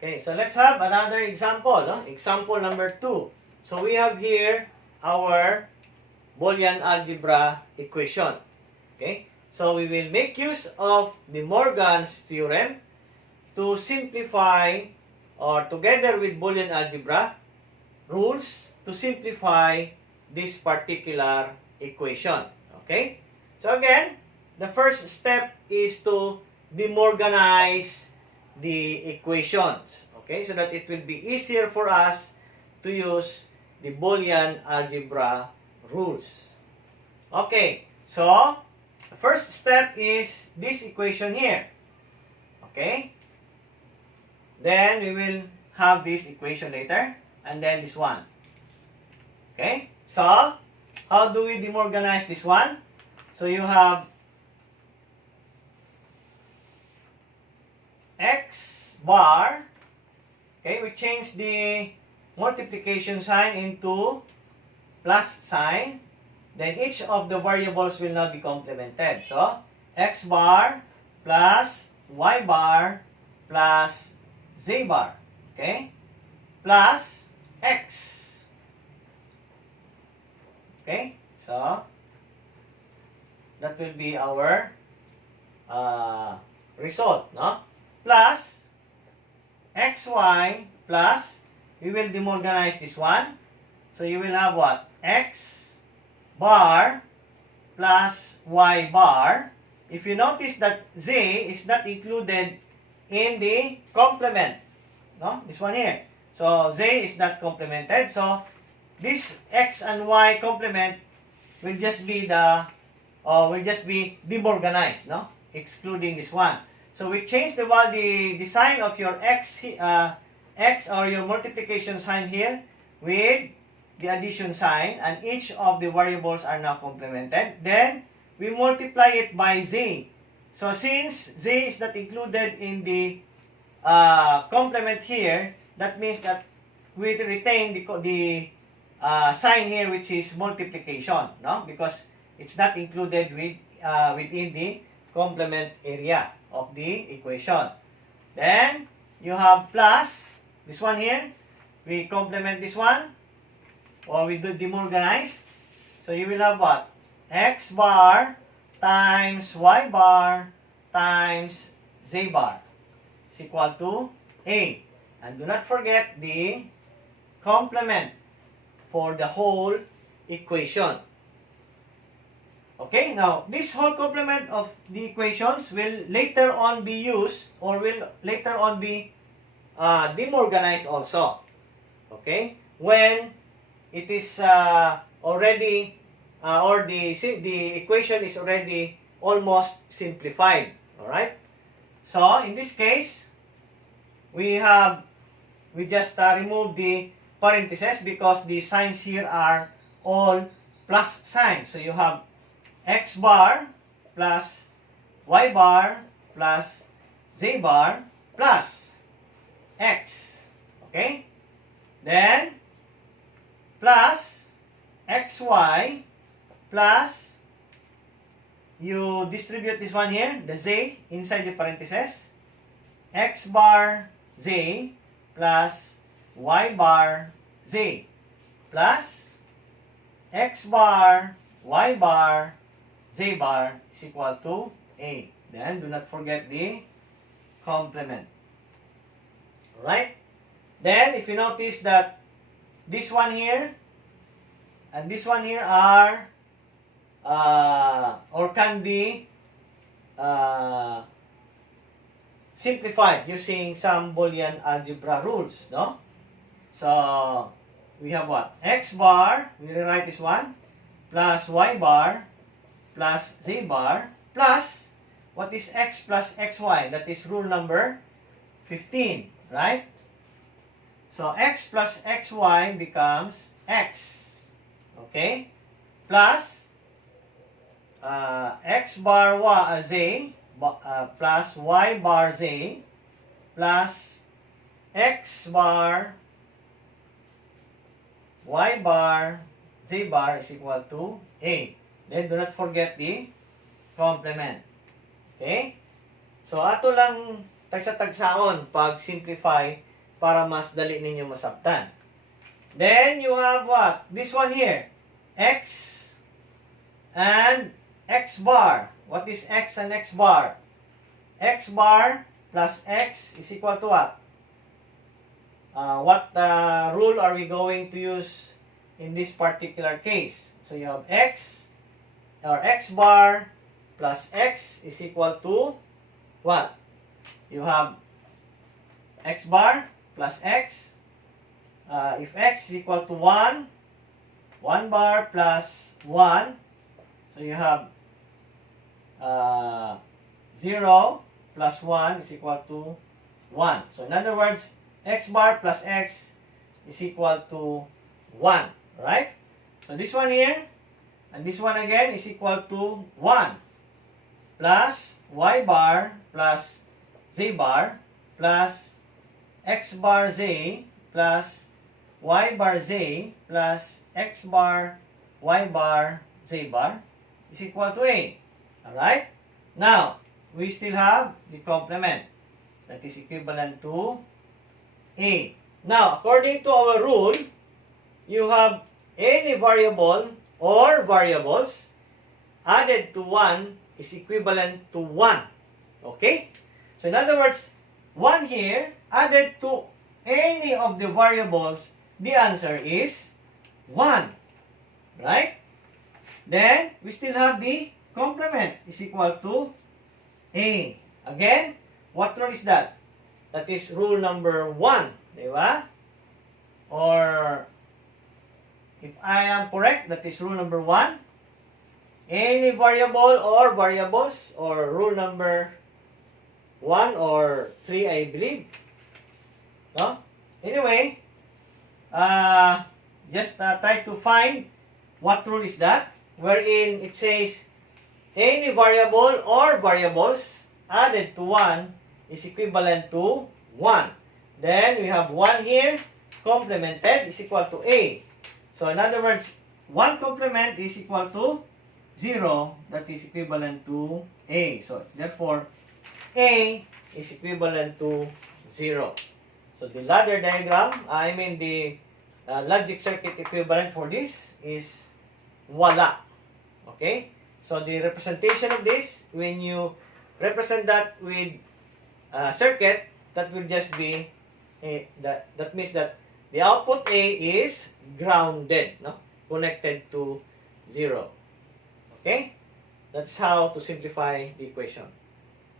Okay, so let's have another example. No? Example number 2. So we have here our Boolean algebra equation. Okay, so we will make use of De Morgan's theorem to simplify, or together with Boolean algebra rules, to simplify this particular equation. Okay, so again, the first step is to demorganize the equations. Okay, so that it will be easier for us to use the Boolean algebra rules. Okay, so the first step is this equation here. Okay, then we will have this equation later, and then this one. Okay, so how do we demorganize this one? So you have x bar. Okay, we change the multiplication sign into plus sign. Then each of the variables will now be complemented. So x bar plus y bar plus z bar. Okay, plus x. Okay, so that will be our result, no? Plus xy plus, we will demorganize this one. So you will have what? X bar plus y bar. If you notice that z is not included in the complement, no? This one here. So z is not complemented. So this x and y complement will just be demorganized, no? Excluding this one. So we change the sign of your x or your multiplication sign here with the addition sign, and each of the variables are now complemented. Then we multiply it by z. So since z is not included in the complement here, that means that we retain the sign here, which is multiplication, no? Because it's not included within the complement area of the equation. Then you have plus this one here. We complement this one, or we do demorganize. So you will have what? X bar times y bar times z bar is equal to a. And do not forget the complement for the whole equation. Okay, now this whole complement of the equations will later on be used, or will later on be demorganized also. Okay, when it is already or the equation is already almost simplified. All right. So in this case, we just remove the parentheses because the signs here are all plus signs. So you have x bar plus y bar plus z bar plus x. Okay? Then plus xy plus, you distribute this one here, the z inside the parentheses, x bar z plus y bar z plus x bar y bar z bar is equal to a. Then do not forget the complement. Alright? Then if you notice that this one here and this one here are or can be simplified using some Boolean algebra rules, no? So we have what? X bar, we rewrite this one, plus y bar plus z bar plus, what is x plus xy? That is rule number 15, right? So x plus xy becomes x, okay? Plus x bar z plus y bar z plus x bar y bar z bar is equal to a. Then do not forget the complement. Okay? So ato lang tagsa-tagsaon pag simplify para mas dali ninyo masabtan. Then, you have what? This one here. X and X bar. What is X and X bar? X bar plus X is equal to what? What rule are we going to use in this particular case? So, you have X or X bar plus X is equal to what? You have X bar plus X. If X is equal to 1, 1 bar plus 1. So you have 0 plus 1 is equal to 1. So in other words, X bar plus X is equal to 1. Right? So this one here and this one again is equal to 1 plus Y bar plus Z bar plus X bar Z plus Y bar Z plus X bar Y bar Z bar is equal to A. Alright? Now, we still have the complement that is equivalent to A. Now, according to our rule, you have any variable or variables added to 1 is equivalent to 1. Okay? So, in other words, 1 here added to any of the variables, the answer is 1. Right? Then, we still have the complement is equal to A. Again, what rule is that? That is rule number 1. Diba? Or, if I am correct, that is rule number 1. Any variable or variables, or rule number 1 or 3, I believe. No? Anyway, just try to find what rule is that, wherein it says any variable or variables added to 1 is equivalent to 1. Then we have 1 here, complemented is equal to A. So in other words, 1 complement is equal to 0, that is equivalent to A. So therefore, A is equivalent to 0. So the ladder diagram, the logic circuit equivalent for this is wala. Okay? So the representation of this, when you represent that with circuit, that will just be that means that the output A is grounded, no? Connected to 0. Okay? That's how to simplify the equation.